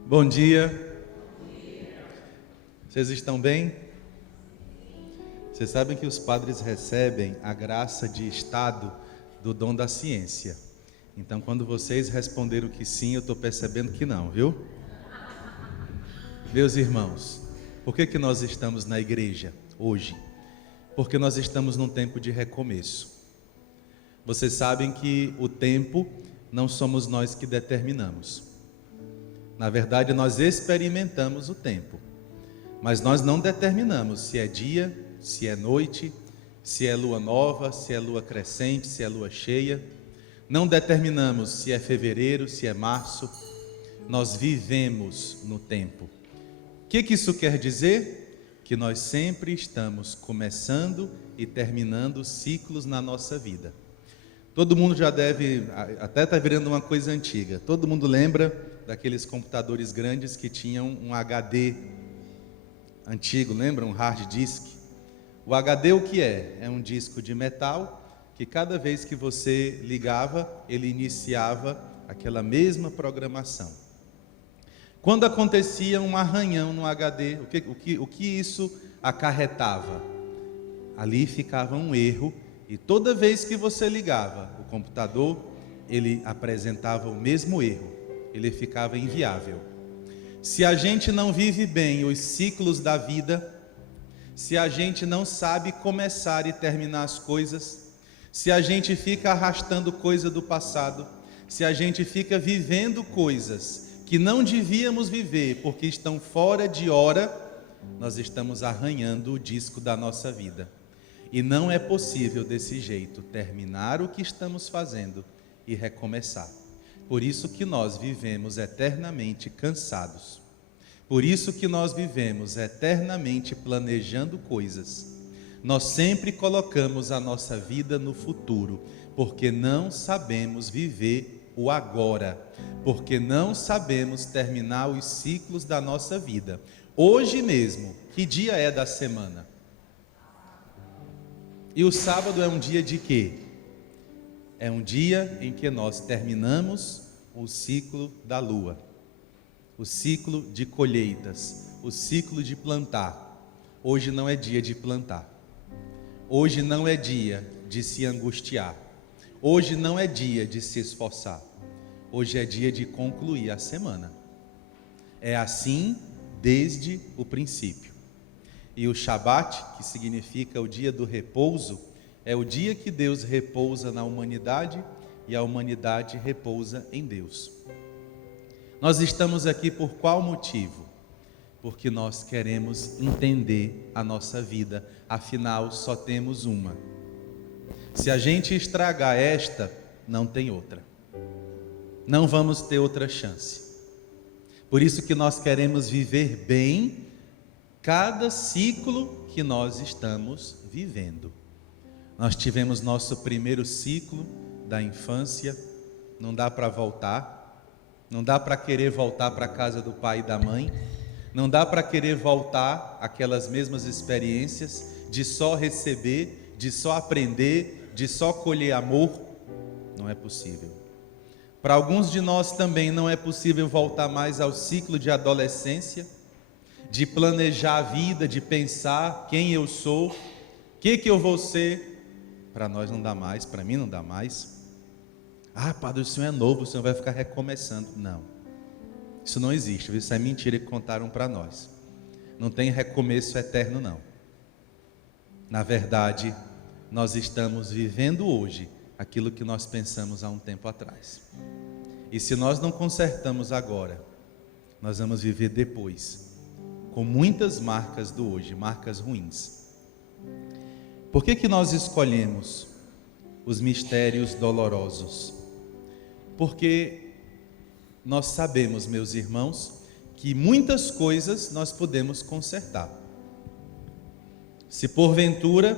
Bom dia. Vocês estão bem? Vocês sabem que os padres recebem a graça de estado do dom da ciência. Então, quando vocês responderam que sim, eu estou percebendo que não, viu? Meus irmãos, por que nós estamos na igreja hoje? Porque nós estamos num tempo de recomeço. Vocês sabem que o tempo não somos nós que determinamos. Na verdade, nós experimentamos o tempo, mas nós não determinamos se é dia, se é noite, se é lua nova, se é lua crescente, se é lua cheia. Não determinamos se é fevereiro, se é março. Nós vivemos no tempo. O que isso quer dizer? Que nós sempre estamos começando e terminando ciclos na nossa vida. Todo mundo já deve, até está virando uma coisa antiga, todo mundo lembra daqueles computadores grandes que tinham um HD antigo, lembra? Um hard disk. O HD o que é? É um disco de metal que cada vez que você ligava, ele iniciava aquela mesma programação. Quando acontecia um arranhão no HD, o que isso acarretava? Ali ficava um erro. E toda vez que você ligava o computador, ele apresentava o mesmo erro, ele ficava inviável. Se a gente não vive bem os ciclos da vida, se a gente não sabe começar e terminar as coisas, se a gente fica arrastando coisa do passado, se a gente fica vivendo coisas que não devíamos viver porque estão fora de hora, nós estamos arranhando o disco da nossa vida. E não é possível desse jeito terminar o que estamos fazendo e recomeçar. Por isso que nós vivemos eternamente cansados. Por isso que nós vivemos eternamente planejando coisas. Nós sempre colocamos a nossa vida no futuro, porque não sabemos viver o agora, porque não sabemos terminar os ciclos da nossa vida. Hoje mesmo, que dia é da semana? E o sábado é um dia de quê? É um dia em que nós terminamos o ciclo da lua, o ciclo de colheitas, o ciclo de plantar. Hoje não é dia de plantar. Hoje não é dia de se angustiar. Hoje não é dia de se esforçar. Hoje é dia de concluir a semana. É assim desde o princípio. E o Shabat, que significa o dia do repouso, é o dia que Deus repousa na humanidade e a humanidade repousa em Deus. Nós estamos aqui por qual motivo? Porque nós queremos entender a nossa vida, afinal só temos uma. Se a gente estragar esta, não tem outra. Não vamos ter outra chance. Por isso que nós queremos viver bem cada ciclo que nós estamos vivendo. Nós tivemos nosso primeiro ciclo da infância, não dá para voltar, não dá para querer voltar para a casa do pai e da mãe, não dá para querer voltar aquelas mesmas experiências de só receber, de só aprender, de só colher amor. Não é possível. Para alguns de nós também não é possível voltar mais ao ciclo de adolescência, de planejar a vida, de pensar quem eu sou, o que eu vou ser. Para nós não dá mais, para mim não dá mais. Ah, padre, o senhor é novo, o senhor vai ficar recomeçando. Não, isso não existe, isso é mentira que contaram para nós. Não tem recomeço eterno não. Na verdade, nós estamos vivendo hoje aquilo que nós pensamos há um tempo atrás. E se nós não consertamos agora, nós vamos viver depois com muitas marcas do hoje, marcas ruins. Por que nós escolhemos os mistérios dolorosos? Porque nós sabemos, meus irmãos, que muitas coisas nós podemos consertar. Se porventura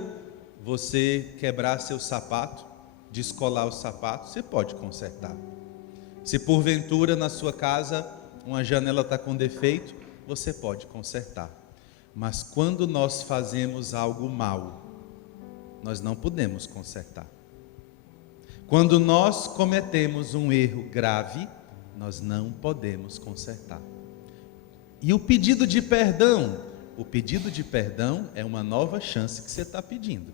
você quebrar seu sapato, descolar o sapato, você pode consertar. Se porventura na sua casa uma janela está com defeito, você pode consertar. Mas quando nós fazemos algo mal, nós não podemos consertar. Quando nós cometemos um erro grave, nós não podemos consertar. E o pedido de perdão é uma nova chance que você está pedindo.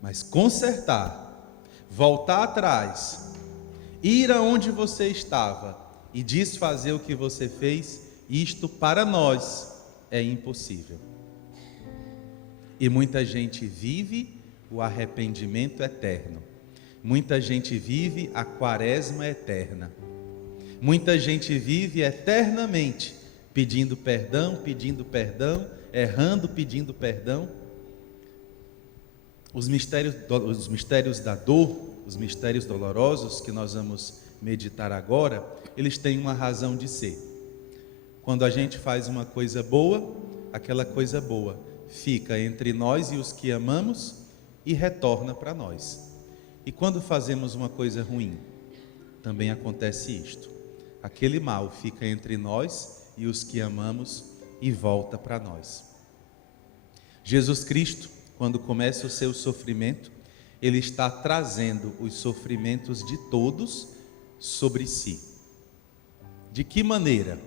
Mas consertar, voltar atrás, ir aonde você estava e desfazer o que você fez, isto para nós é impossível. E muita gente vive o arrependimento eterno. Muita gente vive a quaresma eterna. Muita gente vive eternamente pedindo perdão, errando, pedindo perdão. Os mistérios da dor, os mistérios dolorosos que nós vamos meditar agora, eles têm uma razão de ser. Quando a gente faz uma coisa boa, aquela coisa boa fica entre nós e os que amamos e retorna para nós. E quando fazemos uma coisa ruim, também acontece isto. Aquele mal fica entre nós e os que amamos e volta para nós. Jesus Cristo, quando começa o seu sofrimento, ele está trazendo os sofrimentos de todos sobre si. De que maneira?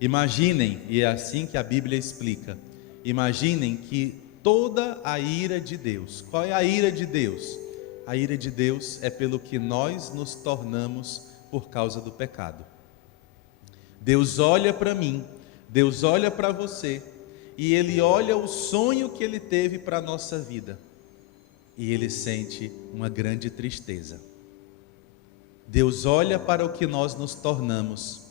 Imaginem, e é assim que a Bíblia explica, imaginem que toda a ira de Deus, qual é a ira de Deus? A ira de Deus é pelo que nós nos tornamos por causa do pecado. Deus olha para mim, Deus olha para você, e Ele olha o sonho que Ele teve para a nossa vida, e Ele sente uma grande tristeza. Deus olha para o que nós nos tornamos,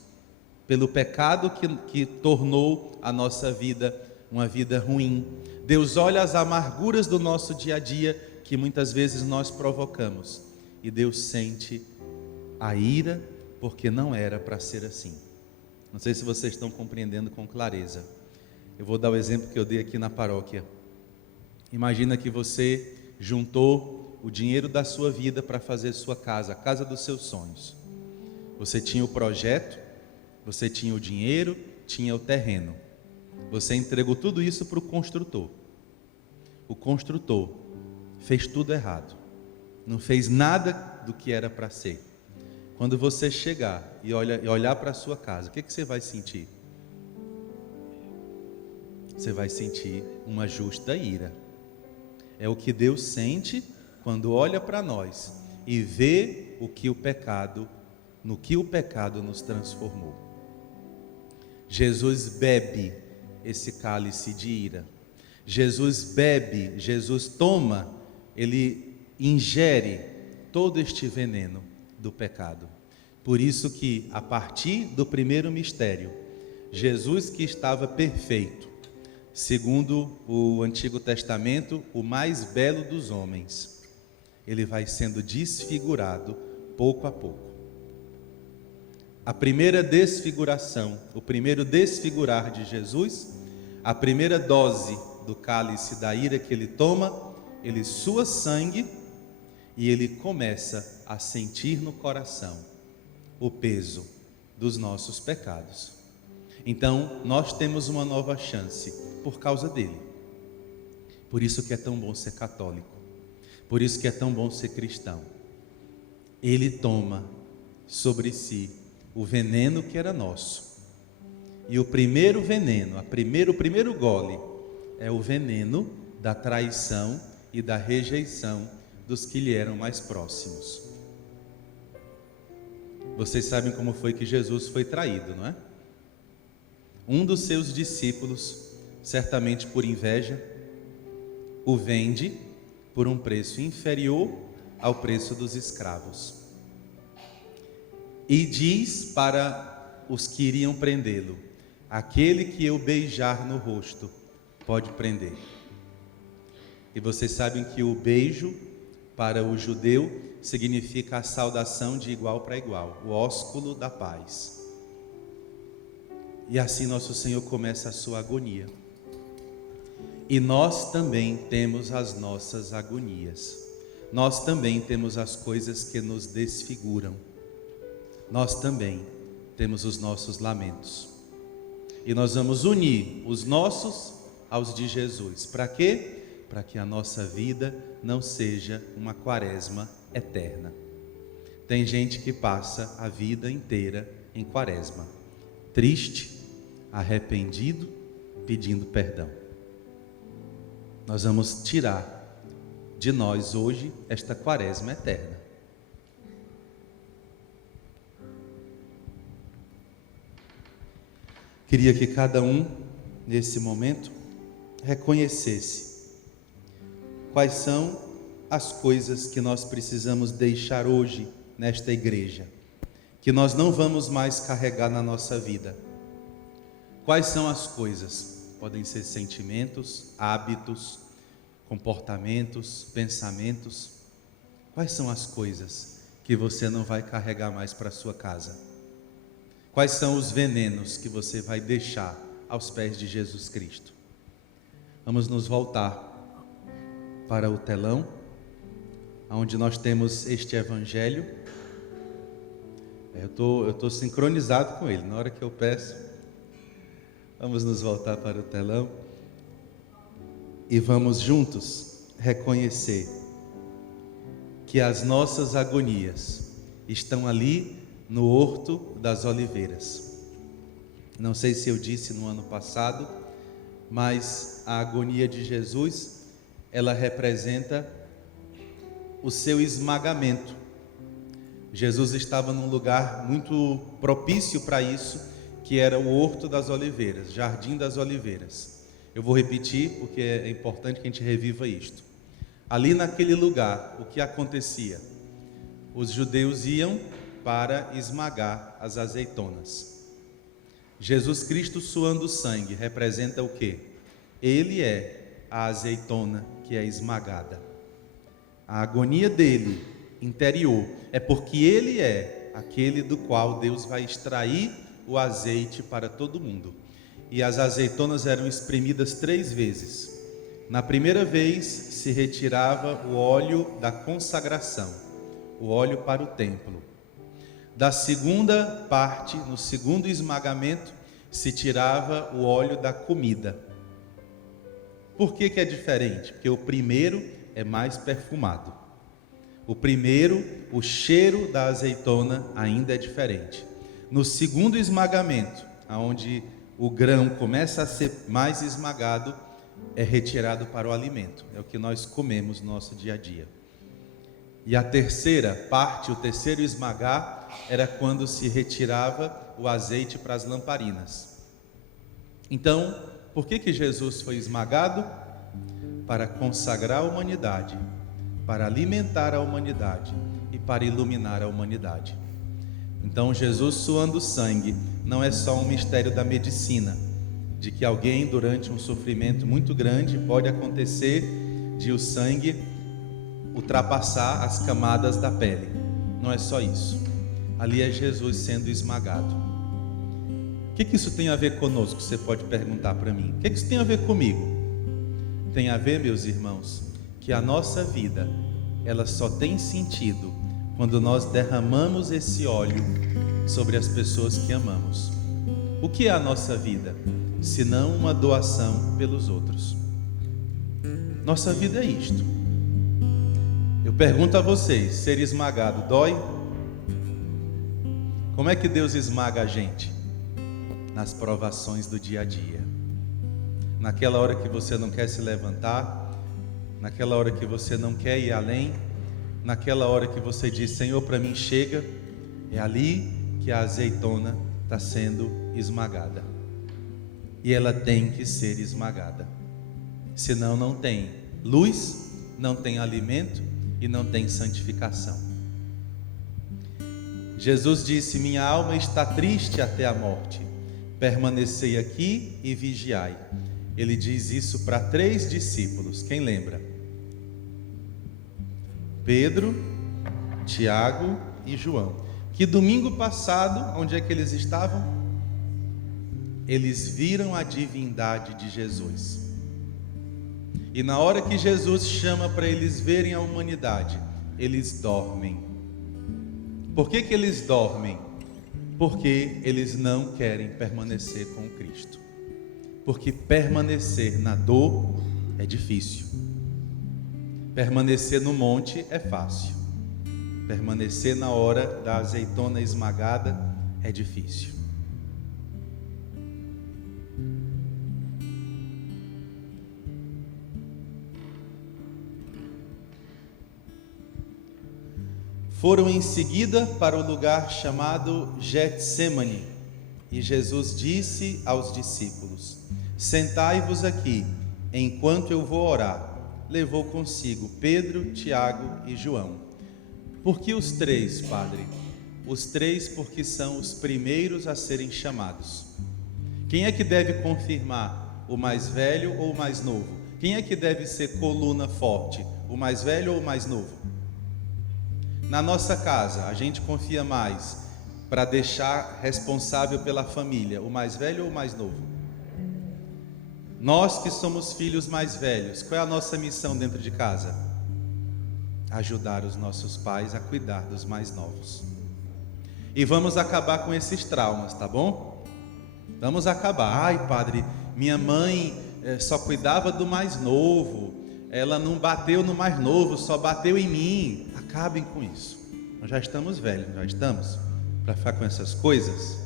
pelo pecado que tornou a nossa vida uma vida ruim. Deus olha as amarguras do nosso dia a dia, que muitas vezes nós provocamos, e Deus sente a ira, porque não era para ser assim. Não sei se vocês estão compreendendo com clareza. Eu vou dar o exemplo que eu dei aqui na paróquia. Imagina que você juntou o dinheiro da sua vida para fazer sua casa, a casa dos seus sonhos. Você tinha o projeto, você tinha o dinheiro, tinha o terreno. Você entregou tudo isso para o construtor. O construtor fez tudo errado. Não fez nada do que era para ser. Quando você chegar e olhar para a sua casa, o que você vai sentir? Você vai sentir uma justa ira. É o que Deus sente quando olha para nós e vê no que o pecado nos transformou. Jesus bebe esse cálice de ira. Jesus bebe, Jesus toma, ele ingere todo este veneno do pecado. Por isso que, a partir do primeiro mistério, Jesus, que estava perfeito, segundo o Antigo Testamento, o mais belo dos homens, ele vai sendo desfigurado pouco a pouco. A primeira desfiguração, o primeiro desfigurar de Jesus, a primeira dose do cálice da ira que ele toma, ele sua sangue e ele começa a sentir no coração o peso dos nossos pecados. Então, nós temos uma nova chance por causa dele. Por isso que é tão bom ser católico. Por isso que é tão bom ser cristão. Ele toma sobre si o veneno que era nosso. E o primeiro veneno, o primeiro gole, é o veneno da traição e da rejeição dos que lhe eram mais próximos. Vocês sabem como foi que Jesus foi traído, não é? Um dos seus discípulos, certamente por inveja, o vende por um preço inferior ao preço dos escravos. E diz para os que iriam prendê-lo: aquele que eu beijar no rosto pode prender. E vocês sabem que o beijo para o judeu significa a saudação de igual para igual, o ósculo da paz. E assim nosso Senhor começa a sua agonia. E nós também temos as nossas agonias. Nós também temos as coisas que nos desfiguram. Nós também temos os nossos lamentos. E nós vamos unir os nossos aos de Jesus. Para quê? Para que a nossa vida não seja uma quaresma eterna. Tem gente que passa a vida inteira em quaresma, triste, arrependido, pedindo perdão. Nós vamos tirar de nós hoje esta quaresma eterna. Queria que cada um, nesse momento, reconhecesse quais são as coisas que nós precisamos deixar hoje nesta igreja, que nós não vamos mais carregar na nossa vida. Quais são as coisas? Podem ser sentimentos, hábitos, comportamentos, pensamentos. Quais são as coisas que você não vai carregar mais para a sua casa? Quais são os venenos que você vai deixar aos pés de Jesus Cristo? Vamos nos voltar para o telão, onde nós temos este evangelho. Eu estou sincronizado com ele, na hora que eu peço. Vamos nos voltar para o telão e vamos juntos reconhecer que as nossas agonias estão ali no Horto das Oliveiras. Não sei se eu disse no ano passado, mas a agonia de Jesus, ela representa o seu esmagamento. Jesus estava num lugar muito propício para isso, que era o Horto das Oliveiras, Jardim das Oliveiras. Eu vou repetir porque é importante que a gente reviva isto. Ali naquele lugar, o que acontecia? Os judeus iam para esmagar as azeitonas. Jesus Cristo suando sangue representa o quê? Ele é a azeitona que é esmagada. A agonia dele, interior, é porque ele é aquele do qual Deus vai extrair o azeite para todo mundo. E as azeitonas eram espremidas 3 vezes. Na primeira vez se retirava o óleo da consagração, o óleo para o templo. Da segunda parte, no segundo esmagamento, se tirava o óleo da comida. Por que é diferente? Porque o primeiro é mais perfumado. O primeiro, o cheiro da azeitona ainda é diferente. No segundo esmagamento, onde o grão começa a ser mais esmagado, é retirado para o alimento. É o que nós comemos no nosso dia a dia. E a terceira parte, o terceiro esmagar, era quando se retirava o azeite para as lamparinas. Então, por que Jesus foi esmagado? Para consagrar a humanidade, para alimentar a humanidade e para iluminar a humanidade. Então, Jesus suando sangue não é só um mistério da medicina, de que alguém durante um sofrimento muito grande pode acontecer de o sangue ultrapassar as camadas da pele. Não é só isso. Ali é Jesus sendo esmagado. O que isso tem a ver conosco? Você pode perguntar para mim. O que isso tem a ver comigo? Tem a ver, meus irmãos, que a nossa vida, ela só tem sentido quando nós derramamos esse óleo sobre as pessoas que amamos. O que é a nossa vida, se não uma doação pelos outros? Nossa vida é isto. Eu pergunto a vocês, ser esmagado dói? Como é que Deus esmaga a gente? Nas provações do dia a dia. Naquela hora que você não quer se levantar, naquela hora que você não quer ir além, naquela hora que você diz, Senhor, para mim chega, é ali que a azeitona está sendo esmagada. E ela tem que ser esmagada. Senão não tem luz, não tem alimento e não tem santificação. Jesus disse, minha alma está triste até a morte, permanecei aqui e vigiai. Ele diz isso para 3 discípulos, quem lembra? Pedro, Tiago e João. Que domingo passado, onde é que eles estavam? Eles viram a divindade de Jesus. E na hora que Jesus chama para eles verem a humanidade, eles dormem. Por que eles dormem? Porque eles não querem permanecer com Cristo. Porque permanecer na dor é difícil. Permanecer no monte é fácil. Permanecer na hora da azeitona esmagada é difícil. Foram em seguida para o lugar chamado Getsêmani, e Jesus disse aos discípulos: sentai-vos aqui, enquanto eu vou orar. Levou consigo Pedro, Tiago e João. Por que os três, Padre? Os três porque são os primeiros a serem chamados. Quem é que deve confirmar, o mais velho ou o mais novo? Quem é que deve ser coluna forte, o mais velho ou o mais novo? Na nossa casa, a gente confia mais para deixar responsável pela família, o mais velho ou o mais novo? Nós que somos filhos mais velhos, qual é a nossa missão dentro de casa? Ajudar os nossos pais a cuidar dos mais novos. E vamos acabar com esses traumas, tá bom? Vamos acabar. Ai, Padre, minha mãe só cuidava do mais novo, ela não bateu no mais novo, só bateu em mim. Acabem com isso. Nós já estamos velhos, já estamos, para ficar com essas coisas.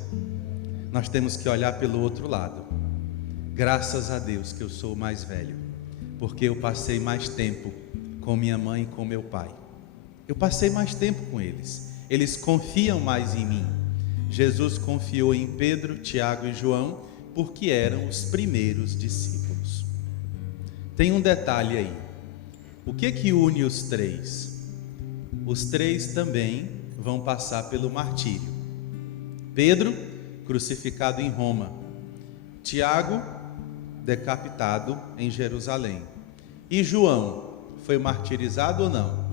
Nós temos que olhar pelo outro lado. Graças a Deus que eu sou o mais velho, porque eu passei mais tempo com minha mãe e com meu pai. Eu passei mais tempo com eles. Eles confiam mais em mim. Jesus confiou em Pedro, Tiago e João, porque eram os primeiros discípulos. Tem um detalhe aí. O que une os três? Os três também vão passar pelo martírio. Pedro, crucificado em Roma. Tiago, decapitado em Jerusalém. E João, foi martirizado ou não?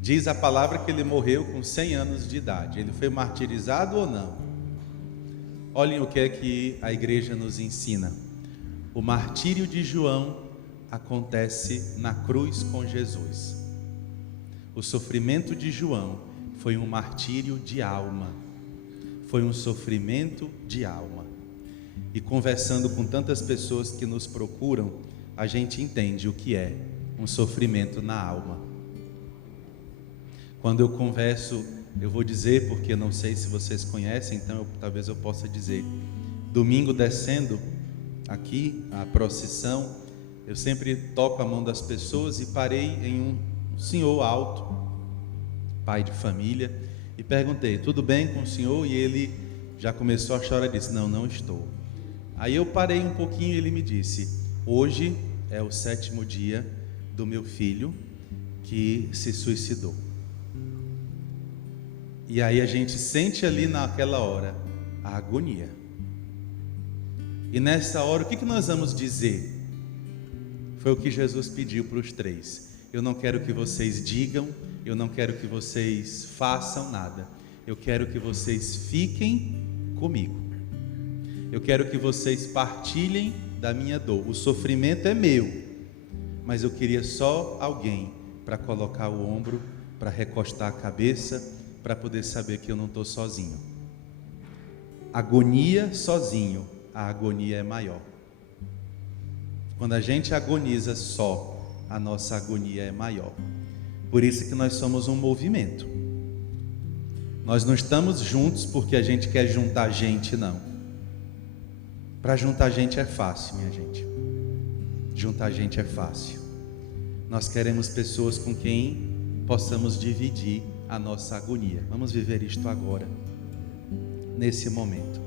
Diz a palavra que ele morreu com 100 anos de idade. Ele foi martirizado ou não? Olhem o que é que a igreja nos ensina. O martírio de João acontece na cruz com Jesus. O sofrimento de João foi um martírio de alma. Foi um sofrimento de alma. E conversando com tantas pessoas que nos procuram, a gente entende o que é um sofrimento na alma. Quando eu converso, eu vou dizer, porque não sei se vocês conhecem, então talvez eu possa dizer. Domingo descendo aqui a procissão, eu sempre toco a mão das pessoas e parei em um senhor alto, pai de família, e perguntei: tudo bem com o senhor? E ele já começou a chorar e disse: não estou. Aí eu parei um pouquinho e ele me disse: hoje é o 7º dia do meu filho que se suicidou. E aí a gente sente ali naquela hora a agonia. E nessa hora o que nós vamos dizer? Foi o que Jesus pediu para os três: eu não quero que vocês digam, eu não quero que vocês façam nada, eu quero que vocês fiquem comigo. Eu quero que vocês partilhem da minha dor. O sofrimento é meu, mas eu queria só alguém para colocar o ombro, para recostar a cabeça, para poder saber que eu não estou sozinho. Agonia sozinho, a agonia é maior. Quando a gente agoniza só, a nossa agonia é maior. Por isso que nós somos um movimento. Nós não estamos juntos porque a gente quer juntar gente, não. Para juntar gente é fácil, minha gente. Juntar gente é fácil. Nós queremos pessoas com quem possamos dividir a nossa agonia. Vamos viver isto agora, nesse momento.